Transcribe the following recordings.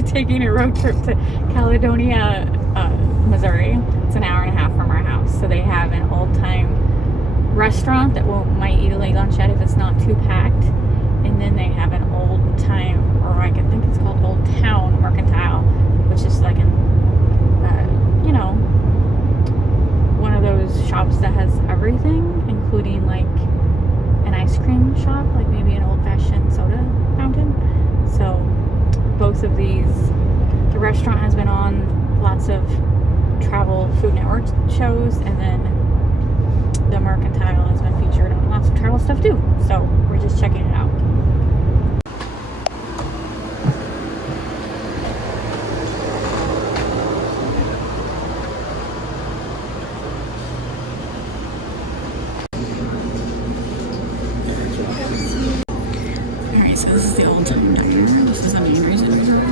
we're taking a road trip to Caledonia, Missouri. It's an hour and a half from our house. So they have an old-time restaurant that might eat a late lunch at if it's not too packed. And then they have an old-time, or I think it's called Old Town Mercantile, which is like an, you know, one of those shops that has everything, including like an ice cream shop, like maybe an old-fashioned soda fountain. So both of these, the restaurant has been on lots of travel Food Network shows, and then the Mercantile has been featured on lots of travel stuff too. So we're just checking it out. Alright, so this is the Old Town Diner. This is the main reason we drove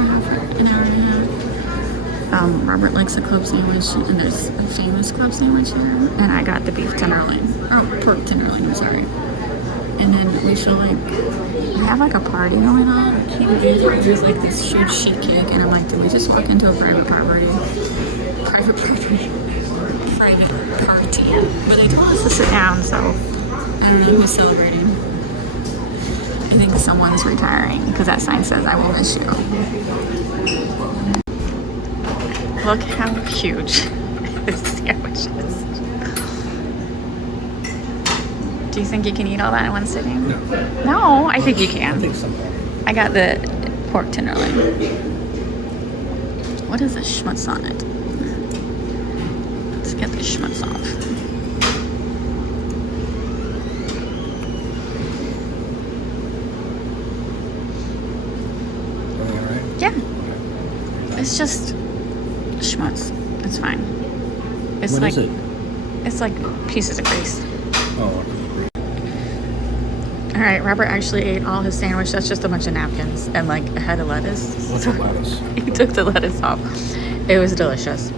an hour and a half. Robert likes a club sandwich, and there's a famous club sandwich here. And I got the beef tenderloin. Oh, pork tenderloin, I'm sorry. And then we feel like we have like a party going on. There's like this huge sheet cake, and I'm like, did we just walk into a private party? Private party. Private party. But they told us to sit down, so I don't know who's celebrating. I think someone's retiring because that sign says, I will miss you. Look how huge this sandwich is. Do you think you can eat all that in one sitting? No. No, I think you can. I think so. I got the pork tenderloin. What is the schmutz on it? Let's get the schmutz off. Yeah. It's just schmutz. It's fine. It's What like is it? It's like pieces of grease. Oh. All right, Robert actually ate all his sandwich. That's just a bunch of napkins and like a head of lettuce. What's the lettuce? He took the lettuce off. It was delicious.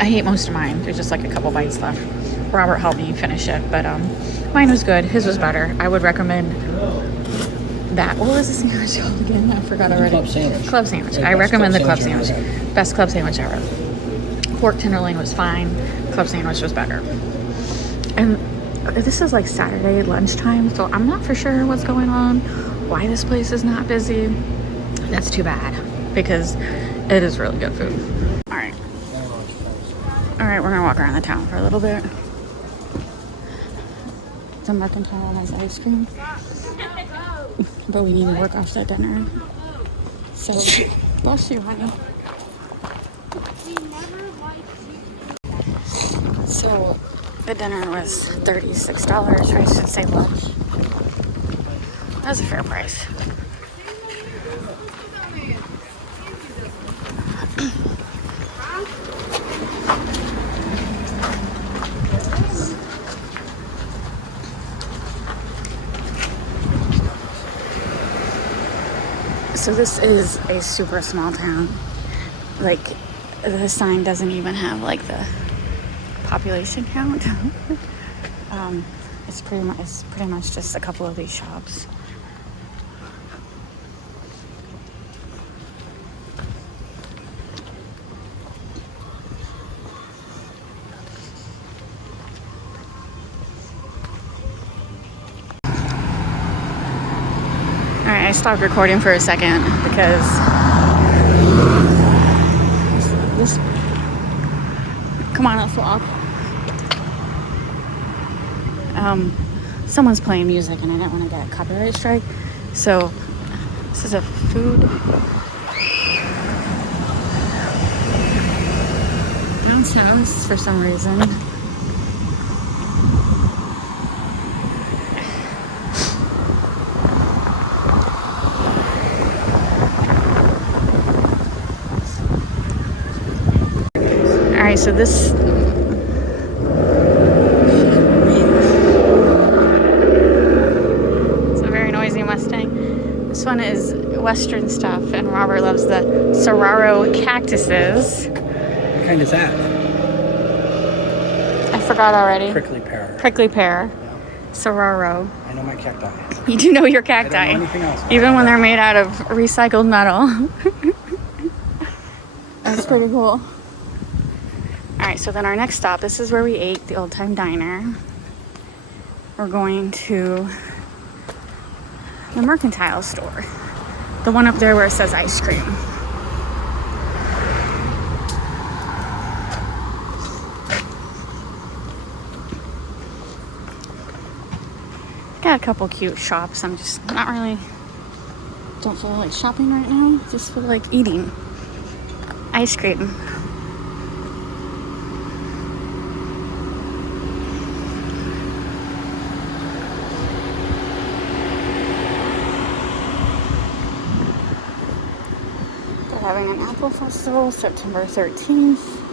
I ate most of mine. There's just like a couple bites left. Robert helped me finish it, but mine was good. His was better. I would recommend that. What was the sandwich called again? I forgot already. Club sandwich. Club sandwich. Yeah, I recommend the club sandwich sandwich. I've Best club sandwich ever. Pork tenderloin was fine. Club sandwich was better. And this is like Saturday lunchtime, so I'm not for sure what's going on, why this place is not busy. That's too bad, because it is really good food. All right, we're gonna walk around the town for a little bit. The Mercantile has ice cream, but we need to work off that dinner. So, bless you, honey. So, the dinner was $36, or I should say lunch. That was a fair price. So this is a super small town. Like, the sign doesn't even have like the population count. It's pretty much just a couple of these shops. All right, I stopped recording for a second because this. Come on, let's walk. Someone's playing music and I didn't want to get a copyright strike. So this is a food bounce house for some reason. All right, so this This one is Western stuff, and Robert loves the saguaro cactuses. What kind is that? I forgot already. Prickly pear. Prickly pear. Saguaro. I know my cacti. You do know your I cacti. don't know anything else. Even when they're made out of recycled metal. That's pretty cool. Alright, so then our next stop, this is where we ate, the Old Time Diner. We're going to the Mercantile store. The one up there where it says ice cream. Got a couple cute shops. I'm just don't feel like shopping right now. Just feel like eating ice cream. They're having an apple festival September 13th.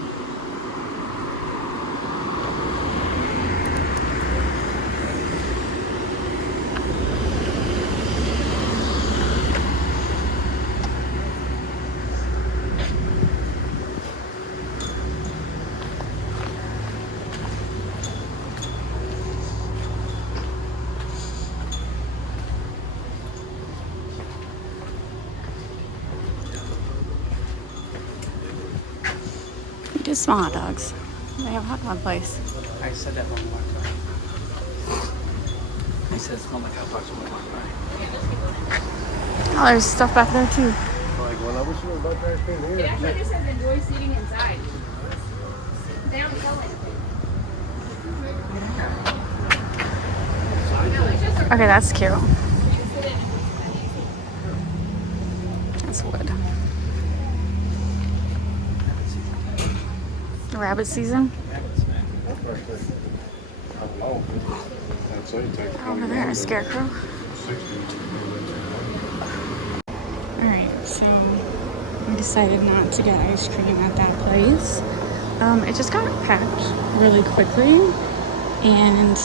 Just small hot dogs. They have a hot dog place. I said that one more time. I said smell like hot dogs one more time. Oh, there's stuff back there too. Like, well, I wish you were about to ice cream here. It actually just says enjoy seating inside. They don't sell anything. Okay, that's cute. That's wood. Rabbit season. Over there, a scarecrow. Alright, so we decided not to get ice cream at that place. It just got packed really quickly, and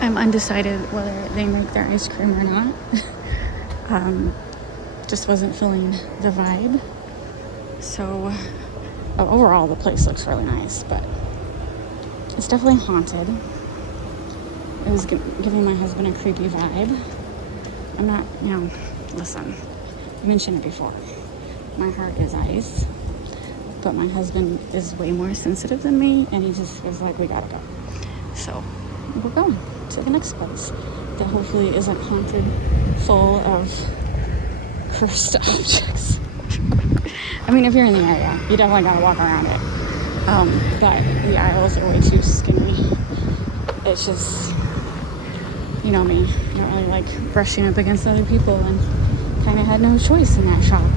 I'm undecided whether they make their ice cream or not. Just wasn't feeling the vibe. So overall, the place looks really nice, but it's definitely haunted. It was giving my husband a creepy vibe. I'm not, listen, I mentioned it before. My heart is ice, but my husband is way more sensitive than me, and he just was like, we gotta go. So we're going to the next place that hopefully isn't haunted, full of cursed objects. I mean, if you're in the area, you definitely gotta walk around it. But the aisles are way too skinny. It's just, you know me, I don't really like brushing up against other people, and kind of had no choice in that shop.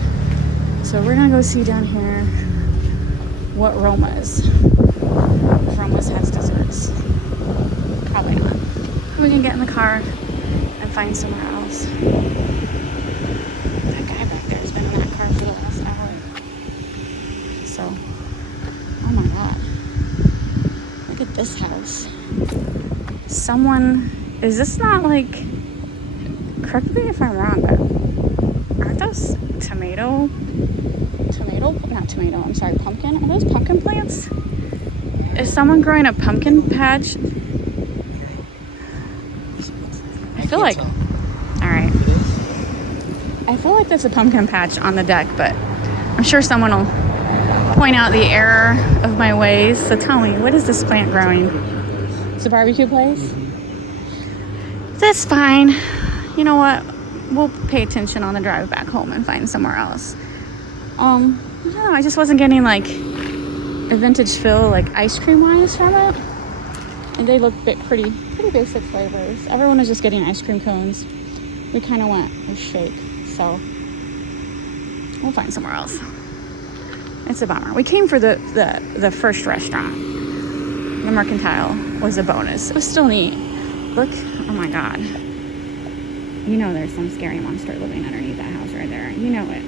So we're gonna go see down here what Roma's. If Roma's has desserts. Probably not. We can get in the car and find somewhere else. That guy back there has been in that car for the last hour. So, oh my god. Look at this house. Is this not like, correct me if I'm wrong, but aren't those pumpkin? Are those pumpkin plants? Is someone growing a pumpkin patch? I feel like, alright. I feel like there's a pumpkin patch on the deck, but I'm sure someone will point out the error of my ways. So tell me, what is this plant growing? It's a barbecue place? That's fine. You know what? We'll pay attention on the drive back home and find somewhere else. No, I just wasn't getting like a vintage feel, like ice cream wise from it. And they look pretty basic flavors. Everyone was just getting ice cream cones. We kind of went with shake, so we'll find somewhere else. It's a bummer. We came for the first restaurant. The Mercantile was a bonus. It was still neat. Look, oh my god. You know there's some scary monster living underneath that house right there. You know it.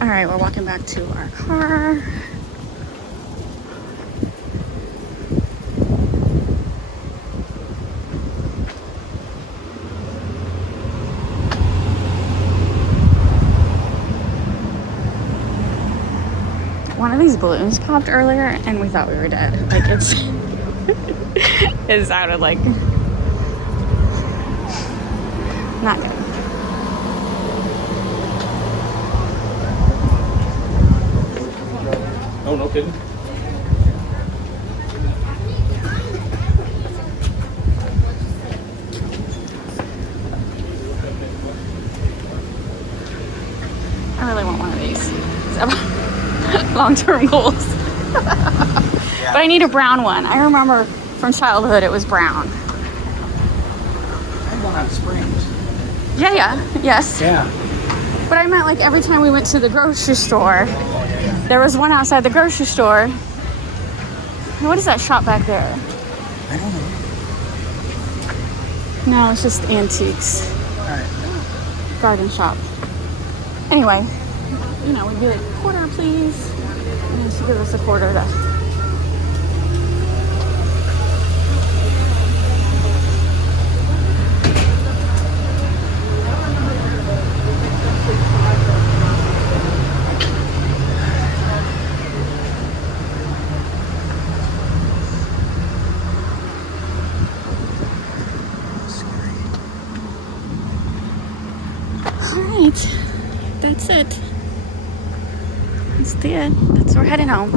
Alright, we're walking back to our car. One of these balloons popped earlier and we thought we were dead. Like it sounded like not good. Didn't? I really want one of these. Long-term goals. But I need a brown one. I remember from childhood it was brown. I had one out of Springs. Yeah, yes. Yeah. But I meant like every time we went to the grocery store, there was one outside the grocery store. What is that shop back there? I don't know. No, it's just antiques. Alright. Garden shop. Anyway, you know, we'd be like, quarter, please. And she gives us a quarter to. All right, that's it. That's it. We're heading home.